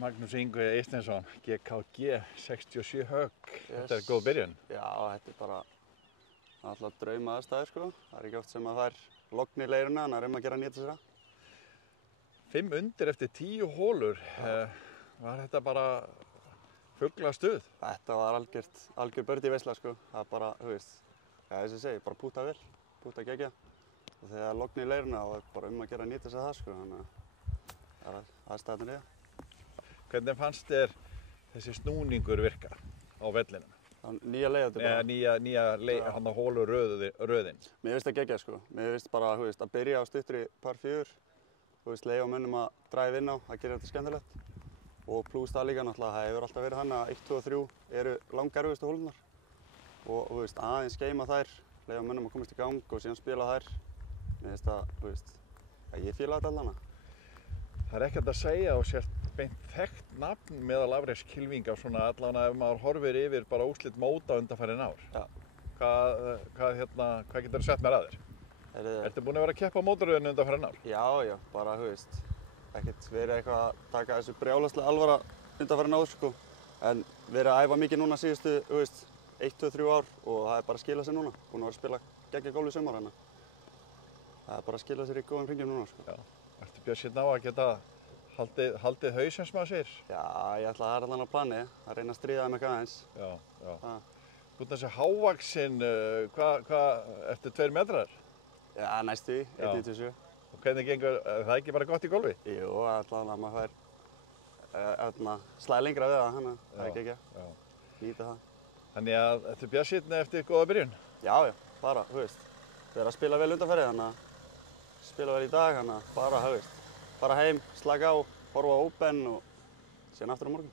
Magnús Ingvi Eysteinsson, GKG 67 högg. Þetta er góð byrjun. Já, þetta er bara alltaf drauma aðstæður sko. Það er ekki oft sem að fær logn í leiruna, þannig að gera að nýta sér það. 5 undir eftir 10 hólur. Var þetta bara fuglastuð? Þetta var algjör birdie veisla sko. Það er bara, þú veist, eins og ég segi, bara púta vel, púta gegja. Og þegar logn í leiruna, þá er bara að gera að nýta sér það sko. Þannig að það er aðstæðan í það. Hvernig fannst þér þessi snúningur virka á vellinum? Nýja leiðandi bara? Nýja hann á hólu röðin. Mér finnst það gegja sko. Mér finnst bara, þú veist, að byrja á stuttri par 4. Þú veist, leyfa mönnum að drive inn á, að gera þetta skemmtilegt. Og plús það líka náttúrulega, það hefur alltaf verið þannig að 1, 2 og 3 eru langerfiðustu hólurnar. Og þú veist, aðeins geima þær, leyfa mönnum að komast í gang og síðan spila þær. Mér finnst það, þú veist, ég fíla þetta allan. Það er ekkert að segja og sért beint þekkt nafn meðal afrekskylfinga svona allavega ef maður horfir yfir bara úrslit móta undanfarin ár. Já. Hvað getur þú sett mér að þér? Ertu búinn að vera að keppa á mótaröðinu undanfarin ár? Já, bara, þú veist, ekkert verið eitthvað að taka þessu brjálæslega alvara undanfarin ár, sko. En verið að æfa mikið núna síðustu, þú veist, 1, 2, 3 ár og það er bara að skila sér núna. Búinn að vera að spila geggjað golf í sumar, þannig að það er bara að skila sér í góðum hringjum núna, sko. Já. Ertu bjartsýnn á að geta haldið haus eins og maður segir? Já, ég ætla að það er allan á plani, að reyna að stríða þeim eitthvað aðeins. Já. Þú ert þessi hávaxinn, eftir 2 metrar? Já, næstu í, 1,97. Og hvernig gengur, er það ekki bara gott í golfi? Jú, allan að maður fær slæði lengra við það, þannig að það er ekki ekki að nýta það. Þannig að ertu bjartsýnn eftir góða byrjun? Já, bara, þú veist, við erum að spila vel undanferðið, þannig að spila vel í dag, þannig að bara, þú veist, fara heim, slaka á, horfa á Open og síðan aftur á morgun.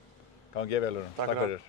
Gangi vel, Takk fyrir.